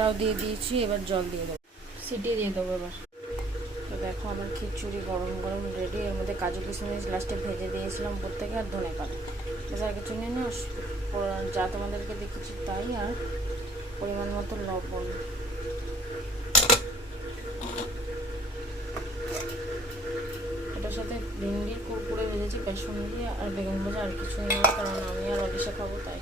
জলটাও দিয়ে দিয়েছি, এবার জল দিয়ে দেবো, সিটি দিয়ে দেবো এবার। তো দেখো আমার খিচুড়ি গরম গরম রেডি। এর মধ্যে কাজু কিশমিশ লাস্টে ভেজে দিয়েছিলাম উপর থেকে, আর ধনে পাতা, বেশ আর কিছু নেই না, যা তোমাদেরকে দেখেছি তাই, আর পরিমাণ মতো লবণ। এটার সাথে ভিন্ডির কুরকুরে ভেজেছি বেসন দিয়ে, আর বেগুন ভাজা, আর কিছুই না, কারণ আমি আর অলিশা খাবো তাই।